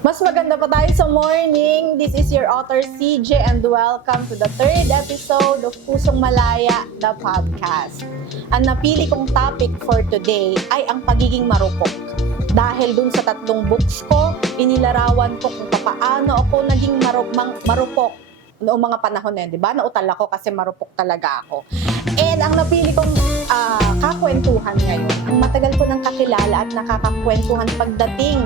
Mas maganda pa tayo sa morning. This is your author CJ and welcome to the third episode of Pusong Malaya, the podcast. Ang napili kong topic for today ay ang pagiging marupok. Dahil dun sa tatlong books ko, inilarawan ko kung paano ako naging marupok noong mga panahon na yun, di ba? Nautal ako kasi marupok talaga ako. And ang napili kong kakwentuhan ngayon, ang matagal ko nang kakilala at nakakakwentuhan pagdating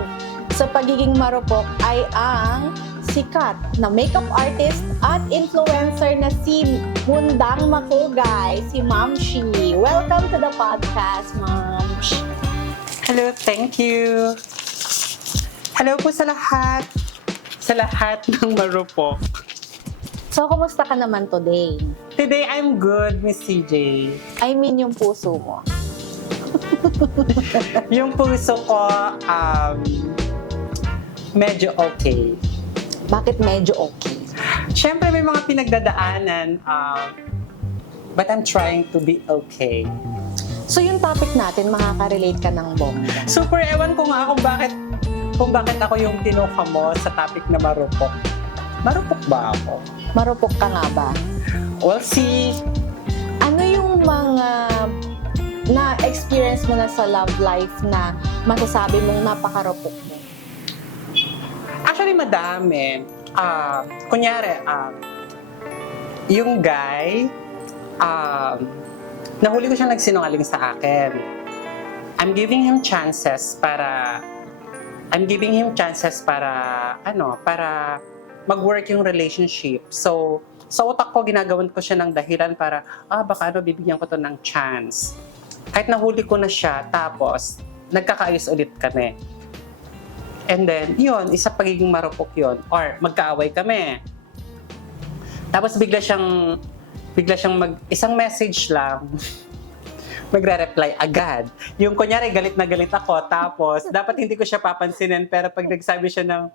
sa pagiging marupok ay ang sikat na makeup artist at influencer na si Mundang Makugay, si Ma'am Shi. Welcome to the podcast, Ma'am Shi. Hello, thank you. Hello po sa lahat ng marupok. So, kumusta ka naman today? Today, I'm good, Miss CJ. I mean, yung puso mo. Yung puso ko, medyo okay. Bakit medyo okay? Siyempre, may mga pinagdadaanan, but I'm trying to be okay. So, yung topic natin, makaka-relate ka ng bongga. Super, ewan ko nga kung bakit ako yung tinuka mo sa topic na marupok. Marupok ba ako? Marupok ka nga ba? We'll see. Ano yung mga na-experience mo na sa love life na masasabi mong napakarupok mo? Actually, madami. Kunyari, yung guy, nahuli ko siya nagsinungaling sa akin. I'm giving him chances para mag-work yung relationship. So, sa utak ko, ginagawan ko siya ng dahilan para, baka bibigyan ko to ng chance. Kahit nahuli ko na siya, tapos, nagkakaayos ulit kami. And then, yun, isa pagiging marupok yun. Or, magkaaway kami. Tapos, bigla siyang isang message lang, magre-reply agad. Yung kunyari, galit na galit ako, tapos, dapat hindi ko siya papansinin, pero pag nagsabi siya ng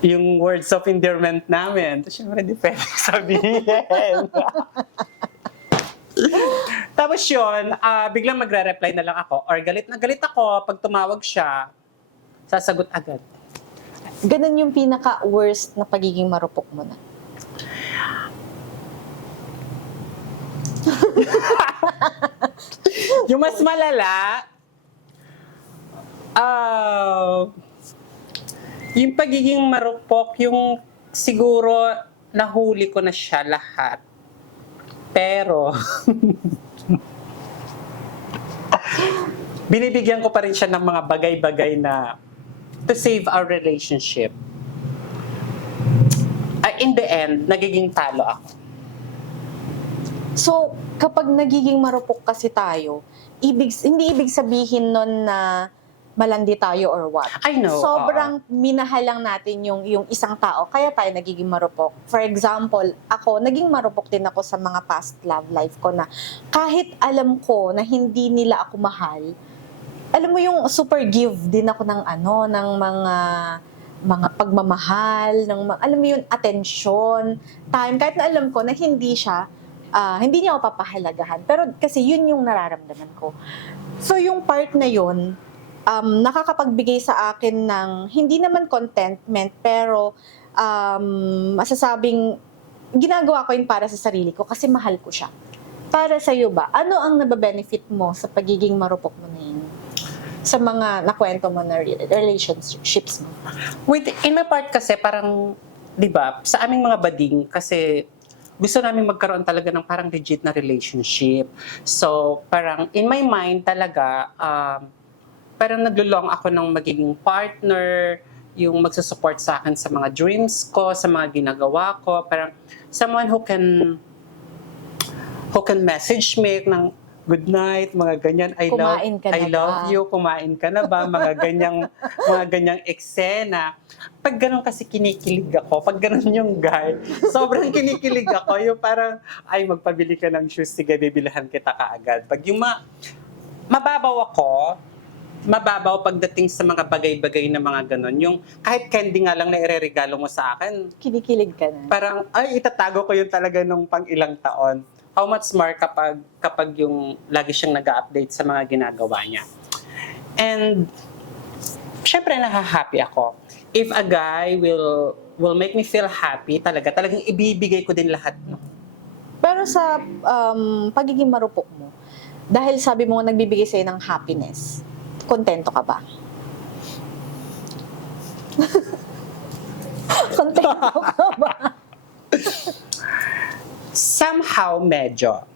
yung words of endearment namin, tapos syempre, di pwede sabihin. Tapos yun, biglang magre-reply na lang ako. Or galit na galit ako, pag tumawag siya, sasagot agad. Ganun yung pinaka-worst na pagiging marupok mo na. Yung mas malala, yung pagiging marupok, yung siguro nahuli ko na siya lahat. Pero, binibigyan ko pa rin siya ng mga bagay-bagay na to save our relationship. In the end, nagiging talo ako. So, kapag nagiging marupok kasi tayo, hindi ibig sabihin nun na malandi tayo or what. I know. Sobrang minahal lang natin yung isang tao, kaya tayo nagiging marupok. For example, ako, naging marupok din ako sa mga past love life ko na kahit alam ko na hindi nila ako mahal, alam mo yung super give din ako ng ng mga pagmamahal, alam mo yung attention, time, kahit na alam ko na hindi niya ako papahalagahan. Pero kasi yun yung nararamdaman ko. So yung part na yun, nakakapagbigay sa akin ng hindi naman contentment, pero masasabing ginagawa ko yun para sa sarili ko kasi mahal ko siya. Para sa'yo ba, ano ang nababenefit mo sa pagiging marupok mo na yun? Sa mga nakwento mo na relationships mo? In my part kasi parang, di ba, sa aming mga bading kasi gusto namin magkaroon talaga ng parang legit na relationship. So, parang in my mind talaga, parang naglulong ako ng magiging partner, yung magsusupport sa akin sa mga dreams ko, sa mga ginagawa ko. Parang someone who can message me ng good night, mga ganyan. I love you, kumain ka na ba? Mga ganyang eksena. Pag ganun kasi kinikilig ako, pag ganun yung guy, sobrang kinikilig ako. Yung parang, magpabili ka ng shoes, sige, bibilihan kita kaagad. Pag yung mababaw pagdating sa mga bagay-bagay na mga ganon. Yung kahit candy nga lang na ireregalo mo sa akin, Kinikilig ka na. parang, itatago ko yun talaga nung pang ilang taon. How much more kapag yung lagi siyang nag-update sa mga ginagawa niya. And syempre nahahappy ako. If a guy will make me feel happy, talagang ibibigay ko din lahat. No? Pero sa pagiging marupok mo, dahil sabi mo nagbibigay sa'yo ng happiness, kontento ka ba? Kontento ka ba? Somehow medyo.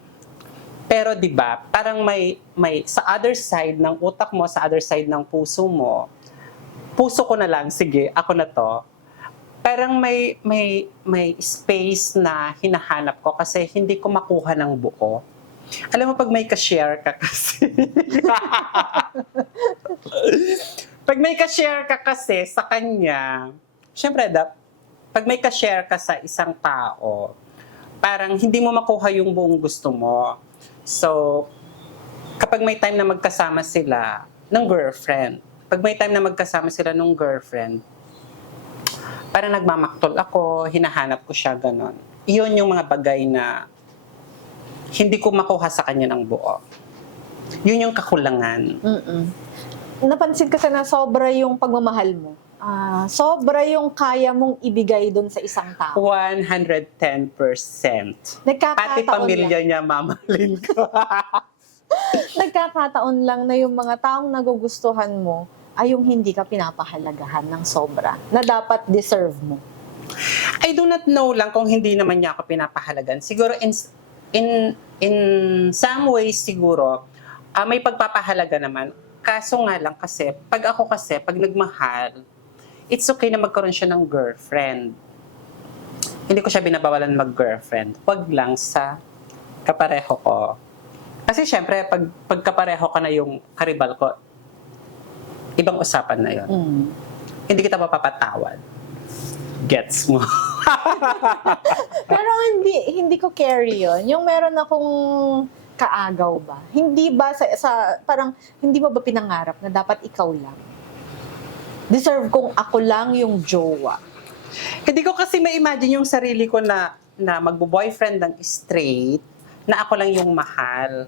Pero 'di ba, parang may sa other side ng utak mo, sa other side ng puso mo, puso ko na lang, sige, ako na 'to. Parang may space na hinahanap ko kasi hindi ko makuha ng buo. Alam mo pag may ka-share ka kasi. Pag may ka-share ka kasi sa kanya, syempre pag may ka-share ka sa isang tao, parang hindi mo makuha yung buong gusto mo. So, kapag may time na magkasama sila ng girlfriend, pag may time na magkasama sila ng girlfriend, parang nagmamaktol ako, hinahanap ko siya, ganon. Iyon yung mga bagay na hindi ko makuha sa kanya ng buo. Yun yung kakulangan. Napansin ko na sobra yung pagmamahal mo. Sobra yung kaya mong ibigay doon sa isang tao. 110%. Pati pamilya niya, mamahalin ko. Nagkakataon lang na yung mga taong nagugustuhan mo ay yung hindi ka pinapahalagahan ng sobra na dapat deserve mo. I do not know lang kung hindi naman niya ako pinapahalagan. Siguro in some ways siguro may pagpapahalaga naman. Kaso nga lang kasi pag nagmahal, it's okay na magkaroon siya ng girlfriend. Hindi ko siya binabawalan mag-girlfriend. Wag lang sa kapareho ko. Kasi syempre pag kapareho ka na yung karibal ko, ibang usapan na yun. Hindi kita mapapatawad. Gets mo? Pero hindi ko carry yun. Yung meron akong kaagaw ba? Hindi ba parang hindi mo ba pinangarap na dapat ikaw lang? Deserve kong ako lang yung jowa. Hindi ko kasi ma-imagine yung sarili ko na magbo-boyfriend ng straight, na ako lang yung mahal.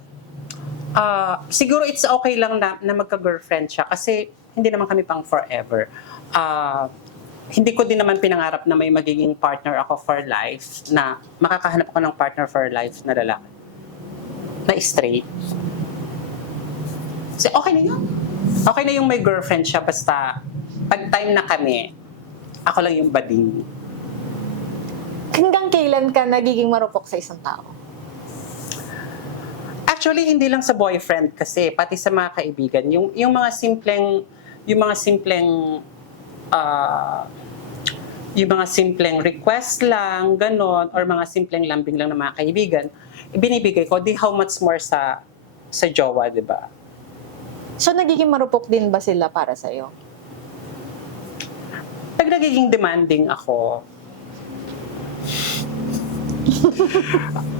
Siguro it's okay lang na magka-girlfriend siya kasi hindi naman kami pang forever. Hindi ko din naman pinangarap na may magiging partner ako for life, na makakahanap ako ng partner for life na lalaki. Na straight. Kasi okay na yun. Okay na yung may girlfriend siya basta pag time na kami, ako lang yung bading. Hanggang kailan ka nagiging marupok sa isang tao? Actually, hindi lang sa boyfriend kasi, pati sa mga kaibigan. Yung mga simpleng request lang, ganon, or mga simpleng lambing lang ng mga kaibigan, ibinibigay ko, di how much more sa jowa, di ba? So, nagiging marupok din ba sila para sa'yo? Pag nagiging demanding ako,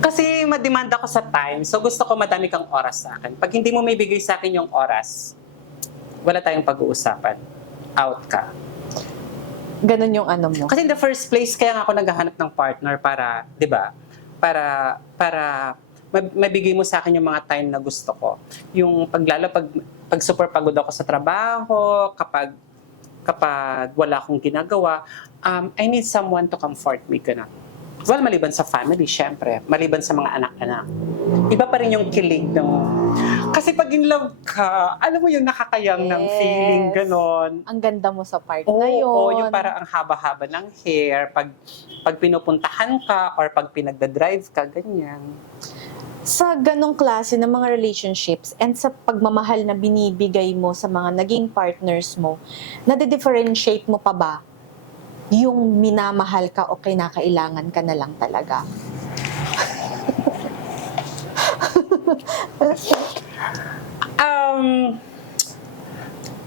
kasi ma-demand ako sa time, so gusto ko madami kang oras sa akin. Pag hindi mo may bigay sa akin yung oras, wala tayong pag-uusapan. Out ka. Ganon yung ano mo. Kasi in the first place, kaya nga ako naghahanap ng partner para, di ba, para mabigay mo sa akin yung mga time na gusto ko. Yung pag super pagod ako sa trabaho, kapag wala akong ginagawa, I need someone to comfort me, ganun. Well, maliban sa family, syempre. Maliban sa mga anak-anak. Iba pa rin yung kilig ng... Kasi pag in love ka, alam mo yung nakakayang ng feeling, ganon. Ang ganda mo sa part na yun. Oo, yung parang ang haba-haba ng hair, pag pinupuntahan ka, or pag pinagdadrive ka, ganyan. Sa ganong klase ng mga relationships and sa pagmamahal na binibigay mo sa mga naging partners mo, nade-differentiate mo pa ba yung minamahal ka o kinakailangan ka na lang talaga?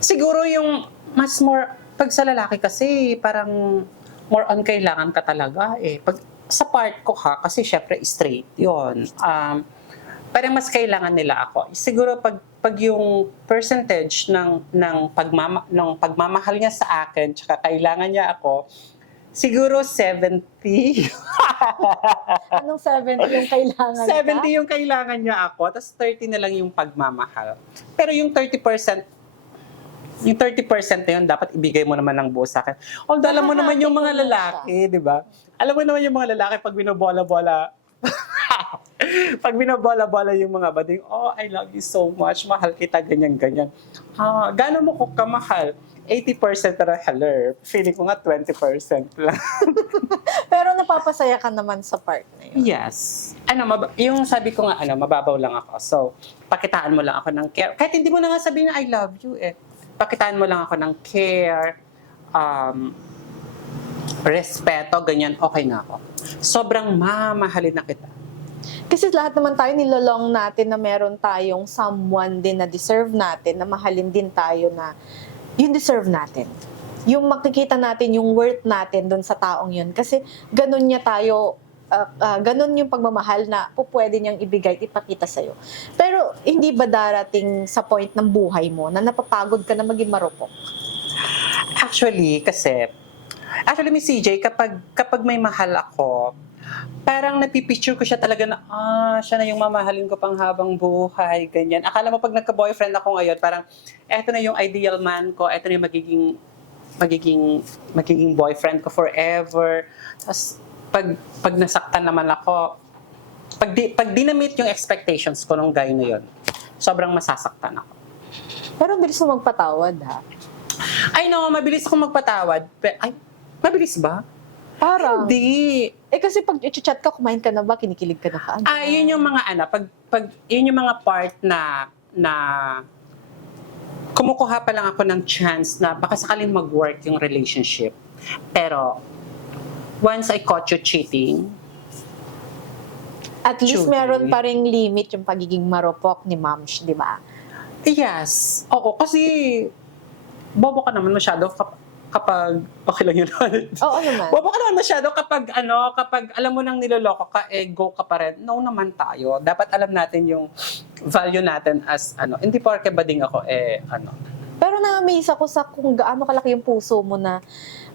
Siguro yung mas more, pag sa lalaki kasi, parang more on kailangan ka talaga eh. Pag sa part ko kasi syempre straight yun. Parang mas kailangan nila ako. Siguro pag yung percentage ng pagmamahal niya sa akin, tsaka kailangan niya ako, siguro 70. Anong 70 yung kailangan 70 yung kailangan niya ako, tapos 30 na lang yung pagmamahal. Pero yung 30%, Yung 30% na yun, dapat ibigay mo naman ng buo sa akin. Although alam mo naman yung mga lalaki, di ba? Alam mo naman yung mga lalaki pag binobola-bola, pag binobola-bola yung mga bading, oh, I love you so much, mahal kita, ganyan-ganyan. Gano'n mo ko kamahal? 80% na haler. Feeling ko nga 20% lang. Pero napapasaya ka naman sa part na yun. Yes. Yung sabi ko nga, mababaw lang ako. So, pakitaan mo lang ako ng care. Kahit hindi mo na nga sabihin na I love you pakitaan mo lang ako ng care, respeto, ganyan, okay na ako. Sobrang mamahalin na kita. Kasi lahat naman tayo nilolong natin na meron tayong someone din na deserve natin, na mahalin din tayo na yung deserve natin. Yung makikita natin yung worth natin dun sa taong yun. Kasi ganun niya tayo, ganun yung pagmamahal na pwede niyang ibigay, ipakita sa'yo. Pero hindi ba darating sa point ng buhay mo na napapagod ka na maging marupok? Actually, Miss CJ, kapag may mahal ako, parang napipicture ko siya talaga na, siya na yung mamahalin ko pang habang buhay, ganyan. Akala mo pag nagka-boyfriend ako ngayon, parang, eto na yung ideal man ko, eto na yung magiging boyfriend ko forever. Tapos, pag nasaktan naman ako, pag di na-meet yung expectations ko nung guy na yun, sobrang masasaktan ako. Pero bilis mo magpatawad, ha? I know, mabilis akong magpatawad. Ay, mabilis ba? Parang. Hindi. Kasi pag i-chat ka, kumain ka na ba? Kinikilig ka na ka? Yun yung mga yun yung mga part na kumukuha pa lang ako ng chance na baka sakaling mag-work yung relationship. Pero, once I caught you cheating, at least Judy, meron pa ring limit yung pagiging marupok ni Mamsh, di ba? yes. Oo, kasi bobo ka naman masyado kapag okay lang yun. Oo naman. Bobo ka naman masyado kapag alam mo nang niloloko ka, go ka pa rin. No naman tayo. Dapat alam natin yung value natin as hindi porke bading ako, Pero na-amaze ako sa kung gaano kalaki yung puso mo na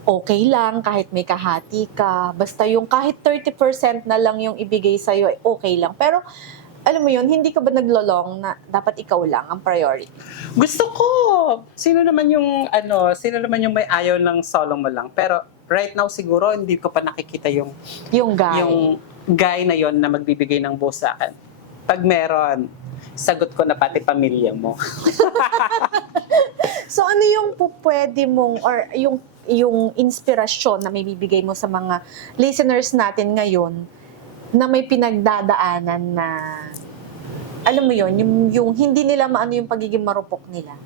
okay lang kahit may kahati ka. Basta yung kahit 30% na lang yung ibigay sa'yo, okay lang. Pero alam mo yun, hindi ka ba naglolong na dapat ikaw lang ang priority? Gusto ko! Sino naman yung may ayaw ng solo mo lang. Pero right now siguro hindi ko pa nakikita yung guy. Yung guy na yon na magbibigay ng buo sa akin. Pag meron, sagot ko na pati pamilya mo. So ano yung pwede mong or yung inspirasyon na may bibigay mo sa mga listeners natin ngayon na may pinagdadaanan na alam mo yon, yung hindi nila maano yung pagiging marupok nila.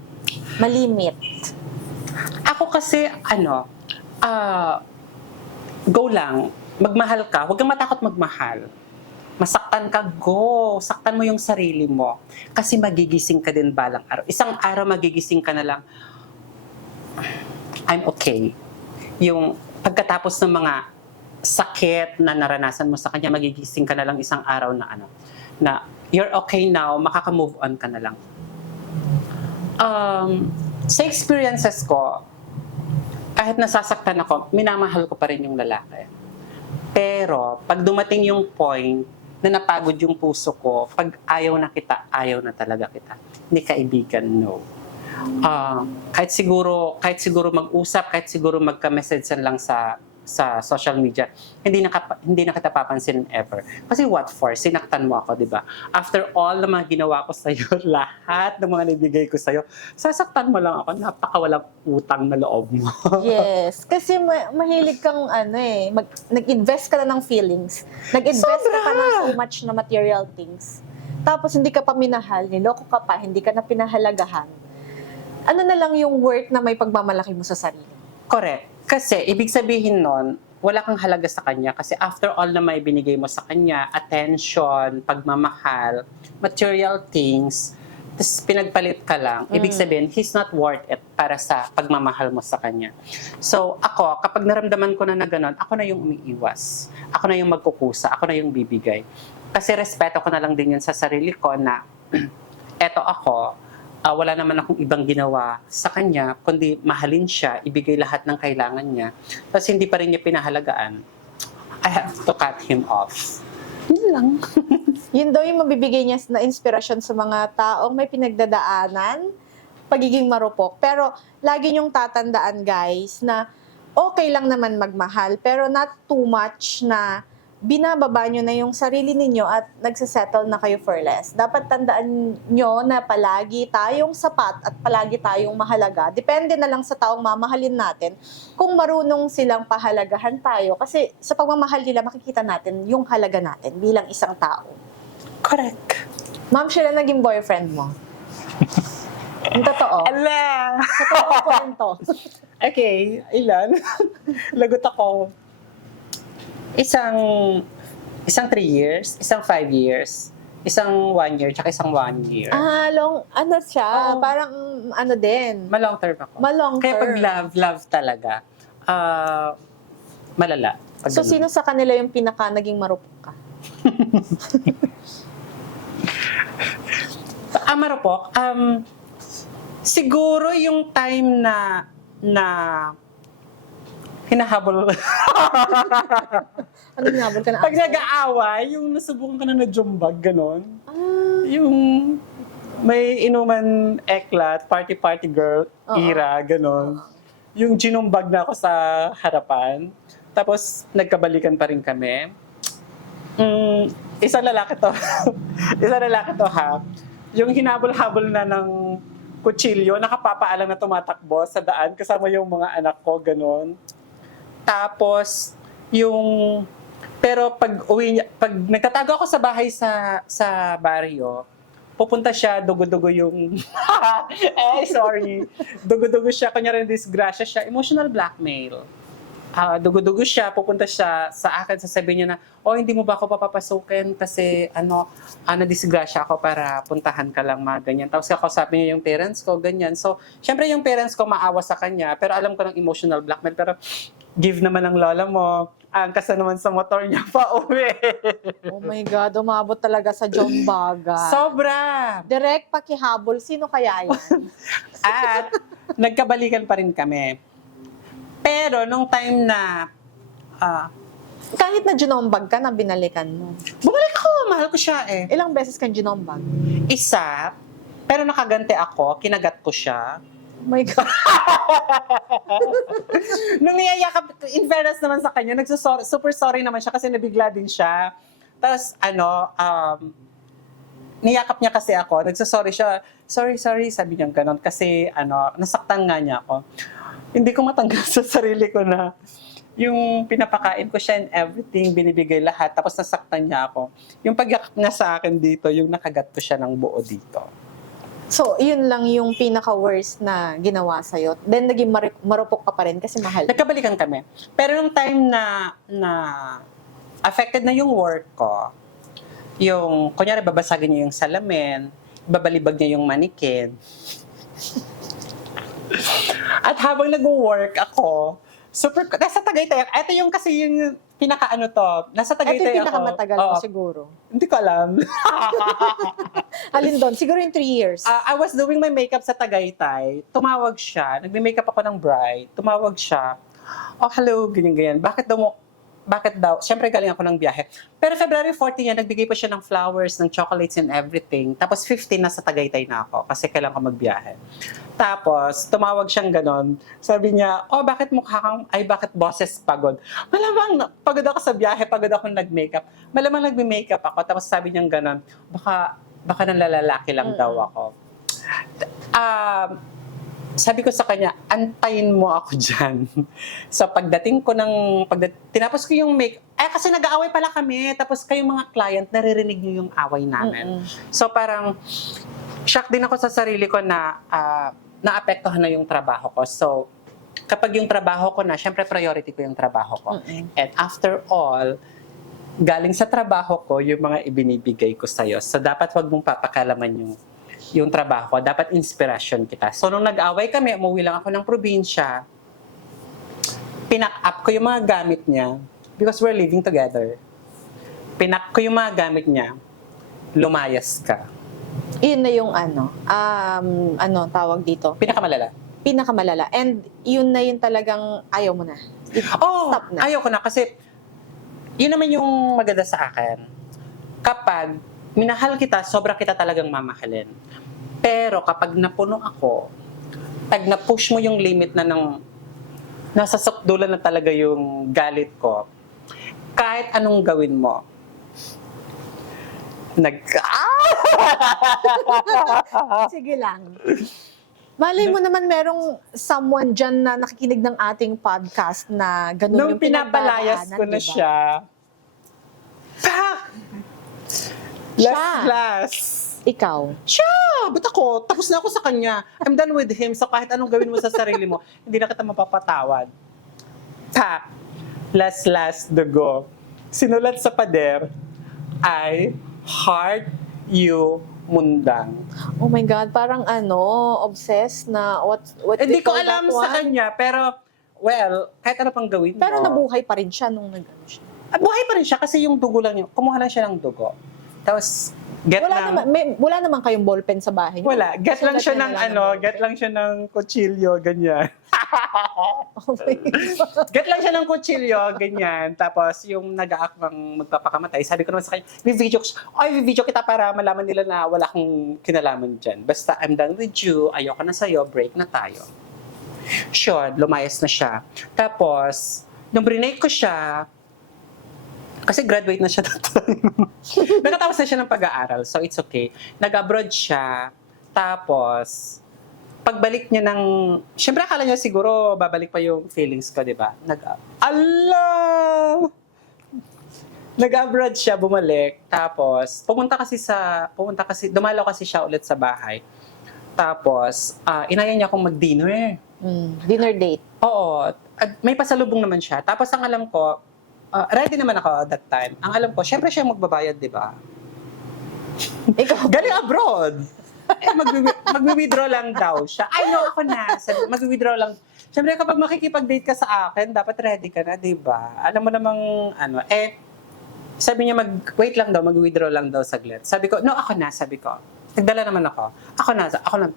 Malimit. Ako kasi go lang. Magmahal ka. Huwag kang matakot magmahal. Masaktan ka, go. Saktan mo yung sarili mo. Kasi magigising ka din balang araw. Isang araw magigising ka na lang, I'm okay. Yung pagkatapos ng mga sakit na naranasan mo sa kanya, magigising ka na lang isang araw na you're okay now, makaka-move on ka na lang. Sa experiences ko, kahit nasasaktan ako, minamahal ko pa rin yung lalaki. Pero, pag dumating yung point na napagod yung puso ko, pag ayaw na kita, ayaw na talaga kita. Hindi kaibigan, no. Kahit siguro mag-usap, kahit siguro magka-messagean lang sa social media, hindi na kita papansin ever. Kasi what for? Sinaktan mo ako, di ba? After all na mga ginawa ko sa'yo, lahat ng mga nabigay ko sa'yo, sasaktan mo lang ako, napakawalang utang na loob mo. Yes. Kasi mahilig kang nag-invest ka na ng feelings. Nag-invest ka pa ng so much na material things. Tapos hindi ka pa minahal, niloko ka pa, hindi ka na pinahalagahan. Ano na lang yung worth na may pagmamalaki mo sa sarili? Correct. Kasi, ibig sabihin nun, wala kang halaga sa kanya kasi after all na may binigay mo sa kanya, attention, pagmamahal, material things, tapos pinagpalit ka lang, ibig sabihin, he's not worth it para sa pagmamahal mo sa kanya. So, ako, kapag naramdaman ko na gano'n, ako na yung umiiwas. Ako na yung magkukusa, ako na yung bibigay. Kasi respeto ko na lang din yun sa sarili ko na, eto ako, wala naman akong ibang ginawa sa kanya, kundi mahalin siya, ibigay lahat ng kailangan niya. Tapos hindi pa rin niya pinahalagaan. I have to cut him off. Yun lang. Yun daw yung mabibigay niya na inspirasyon sa mga taong may pinagdadaanan pagiging marupok. Pero lagi niyong tatandaan, guys, na okay lang naman magmahal, pero not too much na binababa nyo na yung sarili ninyo at nagsisettle na kayo for less. Dapat tandaan nyo na palagi tayong sapat at palagi tayong mahalaga. Depende na lang sa taong mamahalin natin kung marunong silang pahalagahan tayo. Kasi sa pagmamahal nila, makikita natin yung halaga natin bilang isang tao. Correct. Ma'am, siya lang naging boyfriend mo. Yung totoo. Ala! Sa totoong kwento. Okay, ilan? Lagot ako. Isang 3 years, isang 5 years, isang 1 year, tsaka isang 1 year. Ano siya? Oo. Parang ano din. Ma-long term ako. Ma-long Kaya pag term. love talaga, malala. Pag So, ganun. sino sa kanila yung pinaka naging marupok ka? Marupok, siguro yung time na hinahabol. Ano ginabol ka na? Pag nag-aaway, yung nasubukan ka na jumbag, ganon. Ah, Yung may inuman eklat, party girl, Oo. era, ganon. Yung ginumbag na ako sa harapan. Tapos, nagkabalikan pa rin kami. Isang lalaki to. Isang lalaki to, ha? Yung hinabol-habol na ng kutsilyo, nakapapaalang na tumatakbo sa daan kasama yung mga anak ko, ganon. Tapos, pero pag uwi niya, pag nagtatago ako sa bahay sa baryo, pupunta siya, dugo-dugo yung, sorry. Dugo-dugo siya, kunyari disgrasya siya, emotional blackmail. Dugo-dugo siya, pupunta siya sa akin, sasabihin niya na, hindi mo ba ako papapasukin kasi na-disgrasya ako para puntahan ka lang, mga ganyan. Tapos kakausapin niya yung parents ko, ganyan. So, syempre yung parents ko maawa sa kanya, pero alam ko ng emotional blackmail, pero give naman ng lola mo, angkas na naman sa motor niya pa uwi. oh my God, umabot talaga sa jombaga. Sobra! Direct pakihabol, sino kaya yan? At nagkabalikan pa rin kami. Pero nung time na Kahit na jinombag ka na binalikan mo. bumalik ako, mahal ko siya eh. Ilang beses kang jinombag? Isa, pero nakagante ako, kinagat ko siya. Oh my God. Nung niyayakap, in fairness naman sa kanya, super sorry naman siya kasi nabigla din siya. Tapos, niyakap niya kasi ako, nagsasorry siya, sorry, sabi niya ganon, kasi, nasaktan nga niya ako. Hindi ko matanggal sa sarili ko na yung pinapakain ko siya and everything, binibigay lahat, tapos nasaktan niya ako. Yung pagyakap niya sa akin dito, yung nakagat ko siya ng buo dito. So, yun lang yung pinaka-worst na ginawa sa'yo. Then, naging marupok ka pa rin kasi mahal. Nagkabalikan kami. Pero nung time na affected na yung work ko, yung, kunyari, babasagin niya yung salamin, babalibag niya yung manikin. At habang nag-work ako, nasa Tagaytay, ito yung kasi yung nasa Ito Tagaytay yung pinakamatagal ako. mo Oo. siguro. Hindi ko alam. Alin doon? Siguro yung 3 years. I was doing my makeup sa Tagaytay. Tumawag siya. Nagme-makeup ako ng bride. Tumawag siya. Hello, ganyan. Bakit daw? Siyempre galing ako ng biyahe. Pero February 14 yan, nagbigay pa siya ng flowers, ng chocolates and everything. Tapos 15 nasa Tagaytay na ako kasi kailangan ko magbiyahe. Tapos tumawag siyang ganon. Sabi niya, bakit bakit boses pagod? Malamang pagod ako sa biyahe, pagod ako nag-makeup. Malamang nagme-makeup ako. Tapos sabi niya ganon, baka nalalalaki lang daw ako. Sabi ko sa kanya, antayin mo ako dyan. So pagdating ko tinapos ko yung kasi nag-aaway pala kami, tapos kayong mga client, naririnig niyo yung away namin. So parang, shock din ako sa sarili ko na naapektuhan na yung trabaho ko. So, kapag yung trabaho ko na, syempre priority ko yung trabaho ko. And after all, galing sa trabaho ko, yung mga ibinibigay ko sa'yo. So dapat wag mong papakalaman yung trabaho ko, dapat inspiration kita. So, nung nag-away kami, umuwi lang ako ng probinsya, pinak up ko yung mga gamit niya because we're living together. Pinak ko yung mga gamit niya, lumayas ka. Yun na yung tawag dito? Pinakamalala. Pinakamalala. And yun na yun talagang ayaw mo na. Stop na. Ayaw ko na kasi yun naman yung maganda sa akin. Kapag minahal kita, sobra kita talagang mamahalin. Pero kapag napuno ako, pag na-push mo yung limit na nasa sukdulan na talaga yung galit ko, kahit anong gawin mo, Sige lang. Malay mo naman merong someone dyan na nakikinig ng ating podcast na ganun Nung yung pinapalayas ko na diba? siya, pak! Last. Ikaw. Siya! Ba't ako? Tapos na ako sa kanya. I'm done with him. So kahit anong gawin mo sa sarili mo, hindi na kita mapapatawad. Tak! Last the go. Sinulat sa pader ay heart you mundang. Oh my God, parang obsessed na what Hindi they ko call alam that sa one? kanya, pero well, kahit ano pang gawin mo. Pero nabuhay pa rin siya nung siya. Buhay pa rin siya kasi yung dugo lang yun. Kumuha lang siya ng dugo. Tapos, Wala naman kayong ballpen sa bahay niyo? Wala. Get lang siya ng ballpen. get lang siya ng kutsilyo, ganyan. Oh my God. Get lang siya ng kutsilyo, ganyan. Tapos, yung nag-aakbang magpapakamatay, sabi ko naman sa kanya, video kita para malaman nila na wala kang kinalaman dyan. Basta, I'm done with you, ayoko na sa'yo, break na tayo. Sure, lumayas na siya. Tapos, nung brinake ko siya, kasi graduate na siya. Nakatapos na siya ng pag-aaral, so it's okay. Nag-abroad siya, tapos, pagbalik niya siyempre akala niya siguro babalik pa yung feelings ko, di ba? Nag-abroad siya, bumalik, tapos, dumalaw kasi siya ulit sa bahay. Tapos, inaya niya akong mag-dinner. Dinner date. Oo, at may pasalubong naman siya. Tapos ang alam ko, ready naman ako that time. Ang alam ko, syempre siya yung magbabayad, di ba? Ikaw. Galing abroad. Magwi-withdraw lang daw siya. Ay, no, ako na. Magwi-withdraw lang. Syempre, kapag makikipag-date ka sa akin, dapat ready ka na, di ba? Alam mo namang, sabi niya, wait lang daw, mag-withdraw lang daw saglit. Sabi ko, no, ako na, sabi ko. Nagdala naman ako. Ako na.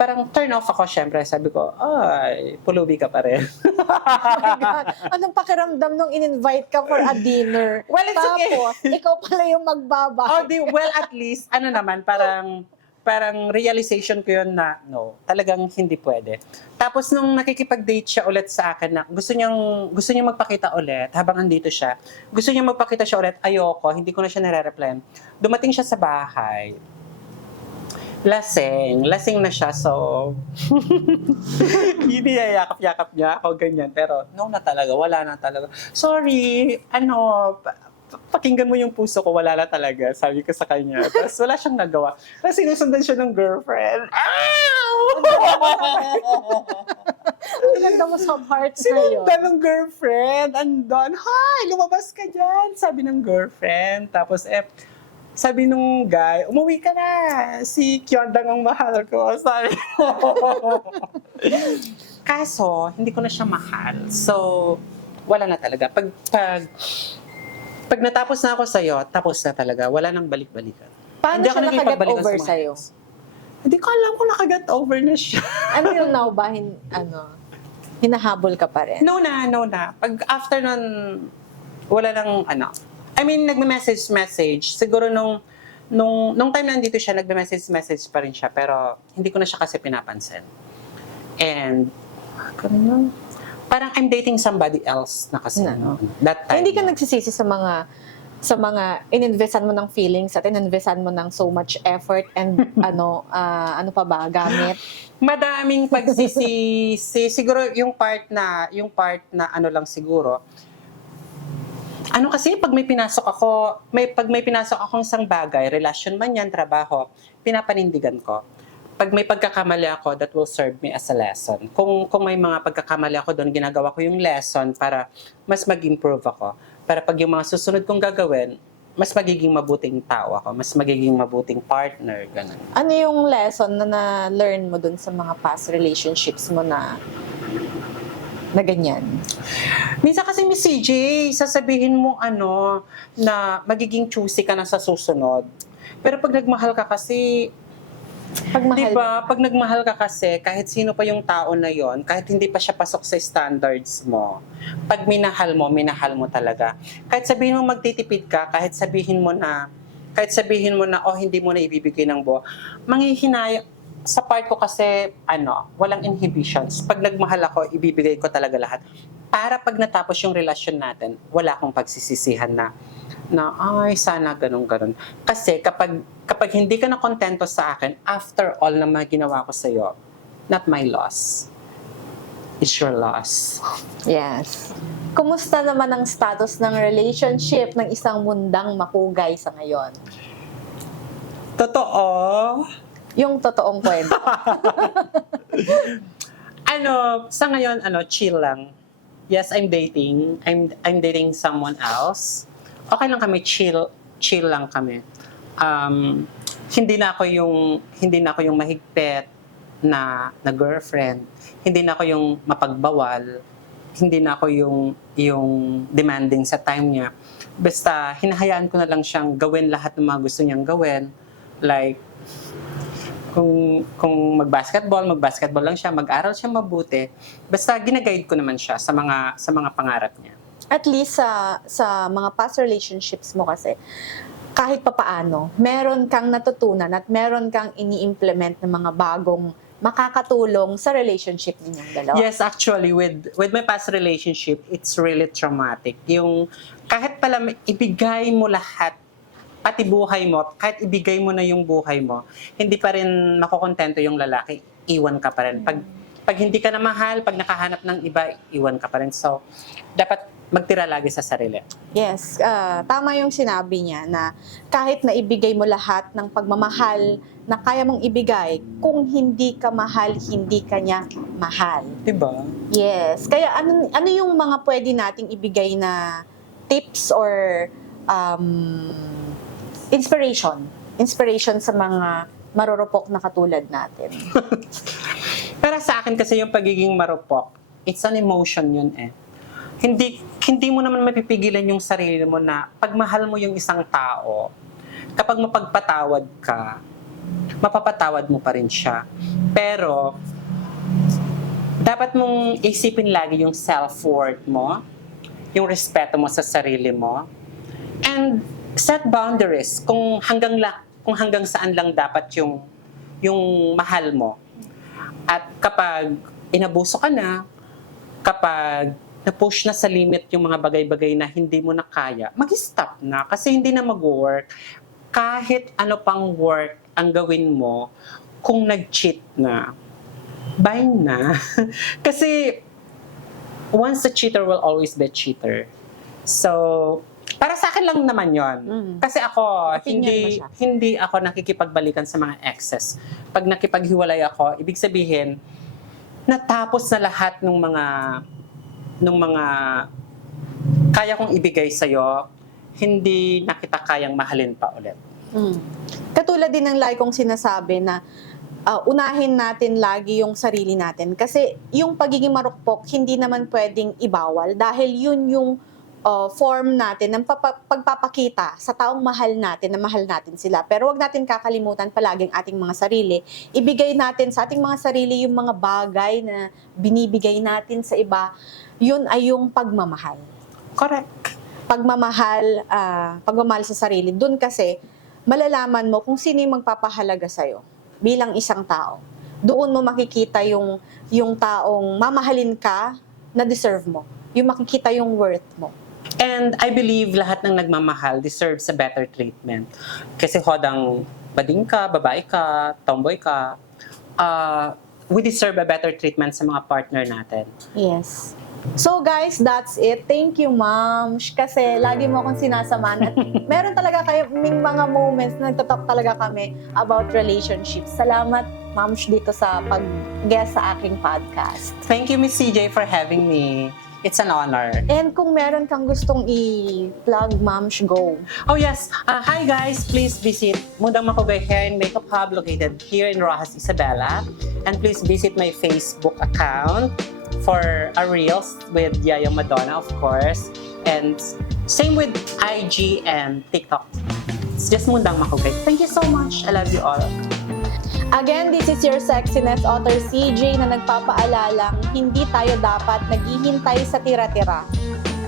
Parang turn off ako, syempre. Sabi ko, ay, pulubi ka pa rin. Oh my God. Anong pakiramdam nung in-invite ka for a dinner? Well, it's okay. Tapos, ikaw pala yung magbabay. Well, at least, naman, parang realization ko yun na, no, talagang hindi pwede. Tapos, nung nakikipag-date siya ulit sa akin na gusto niyang magpakita ulit habang andito siya, gusto niyang magpakita siya ulit, ayoko, hindi ko na siya nare-replyan. Dumating siya sa bahay. Lasing na siya, so hindi yakap-yakap niya ako, ganyan. Pero, no na talaga, wala na talaga. Sorry, pakinggan mo yung puso ko, wala na talaga, sabi ko sa kanya. Tapos wala siyang nagawa. Tapos sinusundan siya ng girlfriend. Ang ganda mo sa heart ngayon. Sinundan ng girlfriend, andon, hi, lumabas ka dyan, sabi ng girlfriend. Tapos sabi nung guy, umuwi ka na. Si Kyondang ang mahal ko. Sabi. Kaso, hindi ko na siya mahal. So, wala na talaga. Pag natapos na ako sa'yo, tapos na talaga. Wala nang balik-balikan. Paano Hindi ako siya naging nakaget pagbalikan over sa mga sa'yo? ex. Hindi ko alam kung nakaget over na siya. Until now ba, hinahabol ka pa rin? No na. Pag after nun, wala nang nagme-message. Siguro nung time na nandito siya, nagme-message pa rin siya. Pero hindi ko na siya kasi pinapansin. And, parang I'm dating somebody else na kasi. That time. Hindi ka nagsisisi sa mga ininvestan mo ng feelings at ininvestan mo ng so much effort and ano pa ba, gamit? Madaming pagsisisi. Siguro yung part na lang siguro, kasi pag may pinasok akong isang bagay, relasyon man yan, trabaho, pinapanindigan ko. Pag may pagkakamali ako, that will serve me as a lesson. Kung may mga pagkakamali ako doon, ginagawa ko yung lesson para mas mag-improve ako. Para pag yung mga susunod kong gagawin, mas magiging mabuting tao ako, mas magiging mabuting partner, ganun. Ano yung lesson na na-learn mo doon sa mga past relationships mo na ganyan? Minsan kasi, Miss CJ, sasabihin mo na magiging choosy ka na sa susunod. Pero pag nagmahal ka kasi, diba, pag nagmahal ka kasi, kahit sino pa yung tao na yon, kahit hindi pa siya pasok sa standards mo, pag minahal mo talaga. Kahit sabihin mo magtitipid ka, kahit sabihin mo na, hindi mo na ibibigay ng buo, sa part ko kasi, walang inhibitions. Pag nagmahal ako, ibibigay ko talaga lahat. Para pag natapos yung relasyon natin, wala akong pagsisisihan na ay, sana ganun. Kasi kapag hindi ka na kontento sa akin, after all na mga ginawa ko sa'yo, not my loss. It's your loss. Yes. Kumusta naman ang status ng relationship ng isang mundang makugay sa ngayon? Totoo. Yung totoong kwento. Sa ngayon, chill lang. Yes, I'm dating. I'm dating someone else. Okay lang kami, chill lang kami. Hindi na ako yung mahigpit na girlfriend. Hindi na ako yung mapagbawal. Hindi na ako yung demanding sa time niya. Basta hinahayaan ko na lang siyang gawin lahat ng mga gusto niyang gawin. Like, kung mag-basketball lang siya, mag-aral siya mabuti. Basta ginaguide ko naman siya sa mga pangarap niya. At least sa mga past relationships mo kasi, kahit papaano, meron kang natutunan at meron kang ini-implement ng mga bagong makakatulong sa relationship ninyong dalawa. Yes, actually, with my past relationship, it's really traumatic. Yung kahit pala ibigay mo lahat, pati buhay mo, kahit ibigay mo na yung buhay mo, hindi pa rin makukontento yung lalaki, iwan ka pa rin. Pag hindi ka na mahal, pag nakahanap ng iba, iwan ka pa rin. So, dapat magtira lagi sa sarili. Yes, tama yung sinabi niya na kahit na ibigay mo lahat ng pagmamahal na kaya mong ibigay, kung hindi ka mahal, hindi ka niya mahal. Diba? Yes. Kaya ano yung mga pwede nating ibigay na tips or inspiration sa mga marurupok na katulad natin? Pero sa akin kasi yung pagiging marupok, it's an emotion yun eh. Hindi mo naman mapipigilan yung sarili mo na pagmahal mo yung isang tao, kapag mapagpatawad ka, mapapatawad mo pa rin siya. Pero, dapat mong isipin lagi yung self-worth mo, yung respeto mo sa sarili mo, and set boundaries kung hanggang saan lang dapat yung mahal mo. At kapag inabuso ka na, kapag na-push na sa limit yung mga bagay-bagay na hindi mo na kaya, mag-stop na kasi hindi na mag-work. Kahit ano pang work ang gawin mo, kung nag-cheat na, bye na. Kasi once a cheater will always be a cheater. So, para sa akin lang naman yon. Kasi ako, hindi ako nakikipagbalikan sa mga exes. Pag nakipaghiwalay ako, ibig sabihin, natapos na lahat ng mga kaya kong ibigay sa'yo, hindi na kita kayang mahalin pa ulit. Katulad din ng lagi kong sinasabi na unahin natin lagi yung sarili natin. Kasi yung pagiging marupok, hindi naman pwedeng ibawal dahil yun yung form natin ng pagpapakita sa taong mahal natin na mahal natin sila. Pero wag natin kakalimutan palaging ating mga sarili. Ibigay natin sa ating mga sarili yung mga bagay na binibigay natin sa iba. Yun ay yung pagmamahal. Correct. Pagmamahal sa sarili. Doon kasi, malalaman mo kung sino yung magpapahalaga sa'yo bilang isang tao. Doon mo makikita yung taong mamahalin ka na deserve mo. Yung makikita yung worth mo. And I believe lahat ng nagmamahal deserves a better treatment. Kasi hodang bading ka, babae ka, tomboy ka, we deserve a better treatment sa mga partner natin. Yes. So guys, that's it. Thank you, Ma'am. Kasi lagi mo akong sinasamahan. At meron talaga kaming mga moments na nagtatalk talaga kami about relationships. Salamat, Ma'am, dito sa pag-guest sa aking podcast. Thank you, Miss CJ, for having me. It's an honor. And kung meron kang gustong i-plug, Ma'am, go. Oh yes. Hi guys, please visit Mundang Makugay Hair and Makeup Hub located here in Rojas, Isabela. And please visit my Facebook account for a Reels with Yaya Madonna, of course. And same with IG and TikTok. It's just Mundang Makugay. Thank you so much. I love you all. Again, this is your sexiness author CJ na nagpapaalalang hindi tayo dapat naghihintay sa tira-tira.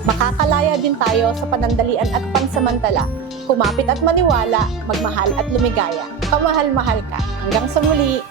Makakalaya din tayo sa panandalian at pansamantala. Kumapit at maniwala, magmahal at lumigaya. Kamahal-mahal ka. Hanggang sa muli!